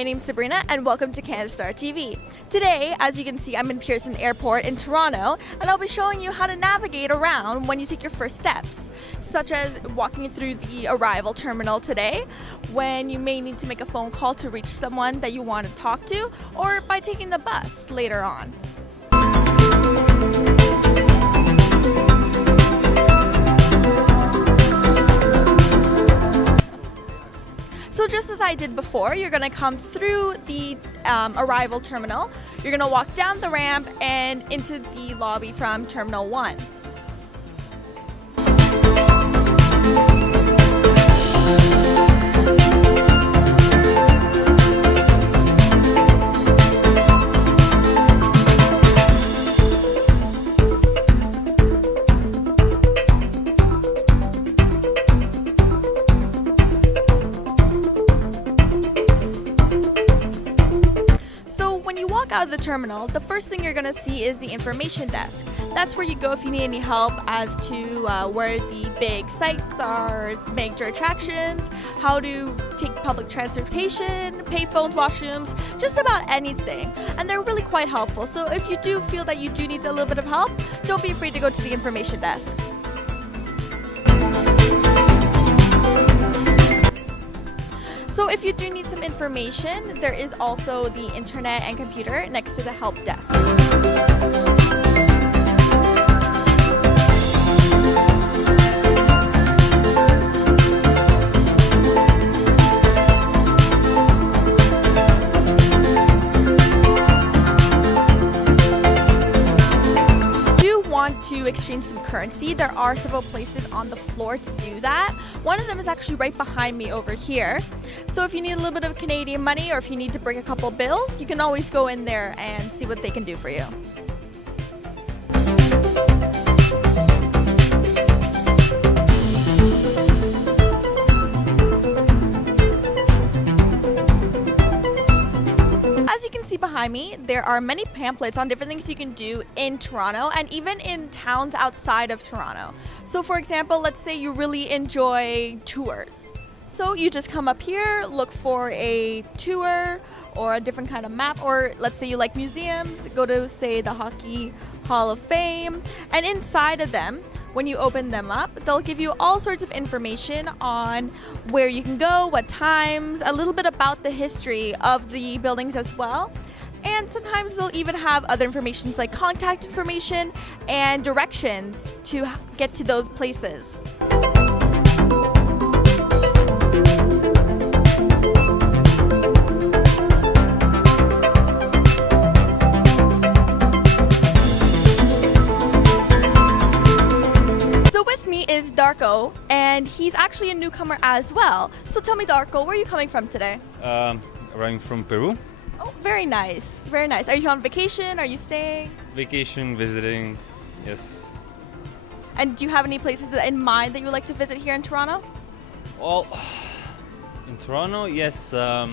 my name's Sabrina and welcome to Canada Star TV. Today, as you can see, I'm in Pearson Airport in Toronto and I'll be showing you how to navigate around when you take your first steps, such as walking through the arrival terminal today, when you may need to make a phone call to reach someone that you want to talk to, or by taking the bus later on. So just as I did before, you're going to come through the arrival terminal, you're going to walk down the ramp and into the lobby from Terminal 1. When you walk out of the terminal, the first thing you're going to see is the information desk. That's where you go if you need any help as to where the big sites are, major attractions, how to take public transportation, pay phones, washrooms, just about anything. And they're really quite helpful. So if you do feel that you do need a little bit of help, don't be afraid to go to the information desk. So if you do need some information, there is also the internet and computer next to the help desk. To exchange some currency, there are several places on the floor to do that. One of them is actually right behind me over here. So if you need a little bit of Canadian money or if you need to bring a couple bills, you can always go in there and see what they can do for you. As you can see behind me, there are many pamphlets on different things you can do in Toronto and even in towns outside of Toronto. So for example, let's say you really enjoy tours. So you just come up here, look for a tour or a different kind of map, or let's say you like museums, go to say the Hockey Hall of Fame, and inside of them, when you open them up, they'll give you all sorts of information on where you can go, what times, a little bit about the history of the buildings as well. And sometimes they'll even have other information like contact information and directions to get to those places. Is Darko, and he's actually a newcomer as well. So tell me, Darko, where are you coming from today? I'm from Peru. Oh, very nice, very nice. Are you on vacation? Are you staying? Vacation, visiting, yes. And do you have any places in mind that you would like to visit here in Toronto? Well, in Toronto, yes. I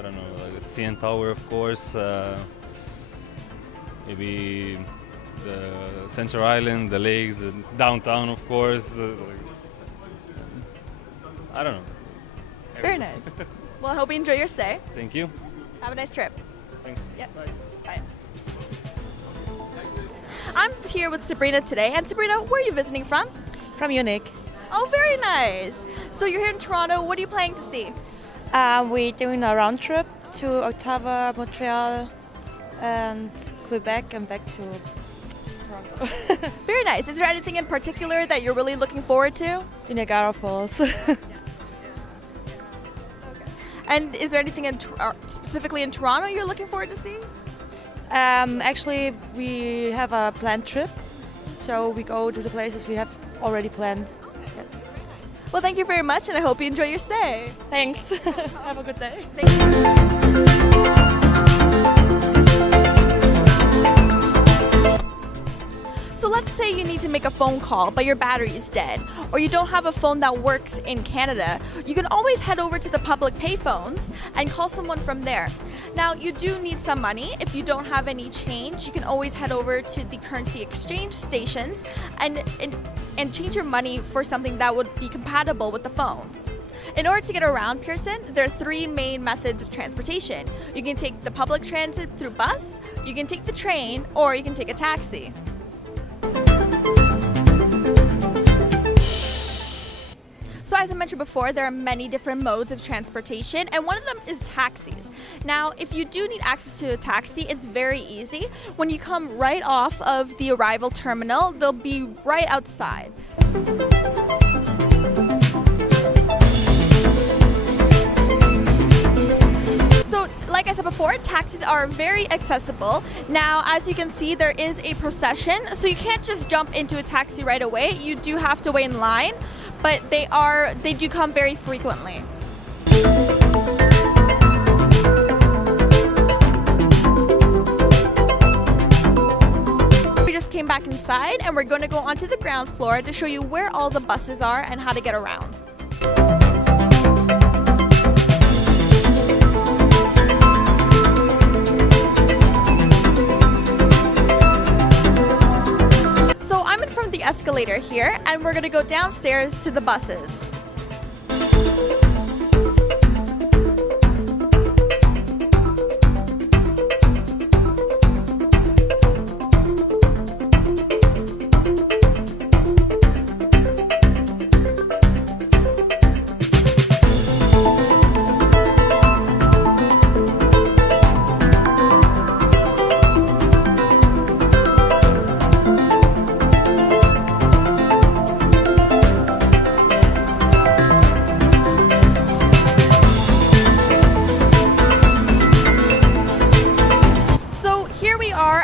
don't know, like CN Tower, of course. Maybe the Central Island, the lakes, the downtown, of course. I don't know. Very nice. Well, I hope you enjoy your stay. Thank you. Have a nice trip. Thanks. Yeah. Bye. Bye. I'm here with Sabrina today. And Sabrina, where are you visiting from? From Munich. Oh, very nice. So you're here in Toronto. What are you planning to see? We're doing a round trip to Ottawa, Montreal, and Quebec, and back to Toronto. Very nice. Is there anything in particular that you're really looking forward to? The Niagara Falls. And is there anything specifically in Toronto you're looking forward to see? Actually, we have a planned trip, so we go to the places we have already planned. Yes. Well, thank you very much, and I hope you enjoy your stay. Thanks. Have a good day. Thank you. So let's say you need to make a phone call, but your battery is dead, or you don't have a phone that works in Canada. You can always head over to the public payphones and call someone from there. Now, you do need some money. If you don't have any change, you can always head over to the currency exchange stations and change your money for something that would be compatible with the phones. In order to get around Pearson, there are three main methods of transportation. You can take the public transit through bus, you can take the train, or you can take a taxi. So as I mentioned before, there are many different modes of transportation, and one of them is taxis. Now, if you do need access to a taxi, it's very easy. When you come right off of the arrival terminal, they'll be right outside. So, like I said before, taxis are very accessible. Now, as you can see, there is a procession, so you can't just jump into a taxi right away. You do have to wait in line. But they do come very frequently. We just came back inside and we're going to go onto the ground floor to show you where all the buses are and how to get around. The escalator here, and we're going to go downstairs to the buses.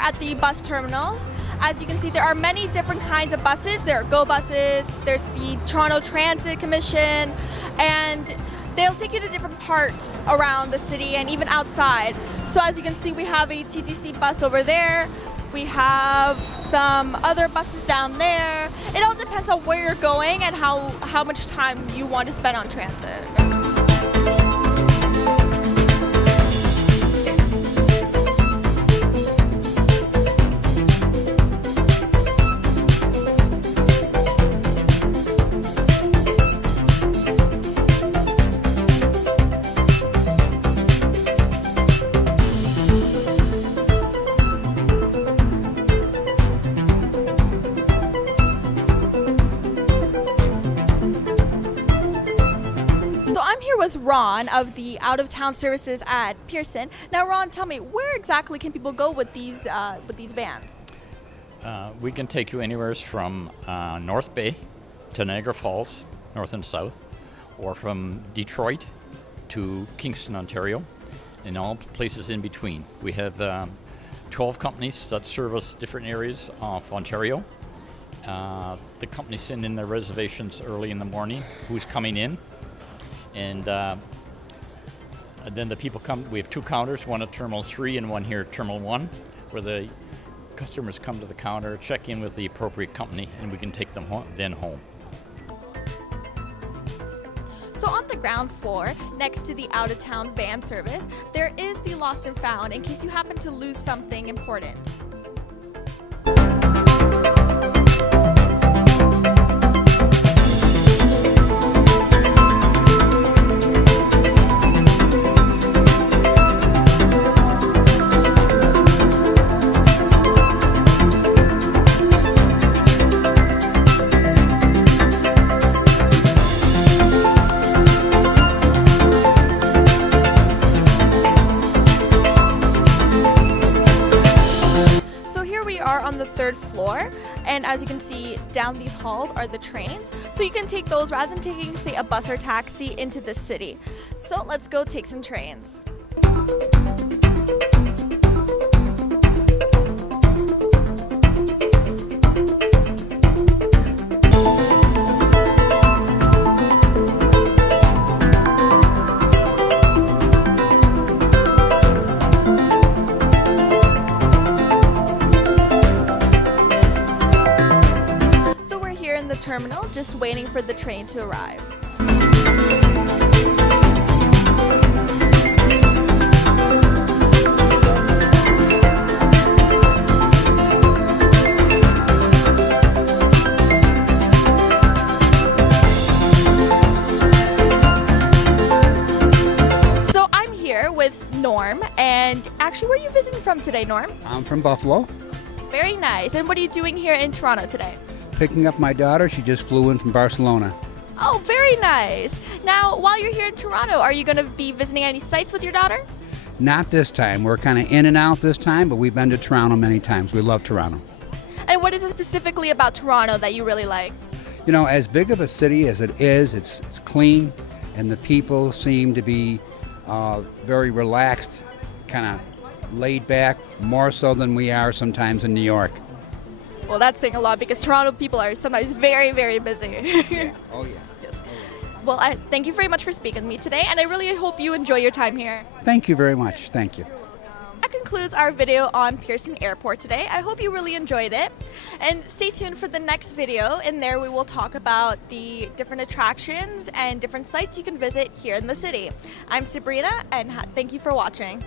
At the bus terminals. As you can see, there are many different kinds of buses. There are Go buses, there's the Toronto Transit Commission, and they'll take you to different parts around the city and even outside. So as you can see, we have a TTC bus over there. We have some other buses down there. It all depends on where you're going and how much time you want to spend on transit. With Ron of the out-of-town services at Pearson. Now, Ron, tell me, where exactly can people go with these vans? We can take you anywhere from North Bay to Niagara Falls, north and south, or from Detroit to Kingston, Ontario, and all places in between. We have 12 companies that service different areas of Ontario. The companies send in their reservations early in the morning, who's coming in. And then the people come. We have two counters, one at Terminal 3 and one here at Terminal 1, where the customers come to the counter, check in with the appropriate company, and we can take them home. So on the ground floor, next to the out-of-town van service, there is the Lost and Found in case you happen to lose something important. On the third floor, and as you can see down these halls are the trains, so you can take those rather than taking, say, a bus or taxi into the city. So let's go take some trains. Terminal, just waiting for the train to arrive. actually, where are you visiting from today, Norm? I'm from Buffalo, Very nice. And what are you doing here in Toronto today? picking up my daughter. She just flew in from Barcelona. Oh, very nice. Now, while you're here in Toronto, are you going to be visiting any sites with your daughter? Not this time. We're kind of in and out this time, but we've been to Toronto many times. We love Toronto. And what is it specifically about Toronto that you really like? You know, as big of a city as it is, it's clean, and the people seem to be very relaxed, kind of laid back, more so than we are sometimes in New York. Well, that's saying a lot because Toronto people are sometimes very, very busy. Oh, yeah. Yes. Well, I thank you very much for speaking with me today, and I really hope you enjoy your time here. Thank you very much. Thank you. That concludes our video on Pearson Airport today. I hope you really enjoyed it. And stay tuned for the next video. In there, we will talk about the different attractions and different sites you can visit here in the city. I'm Sabrina, and thank you for watching.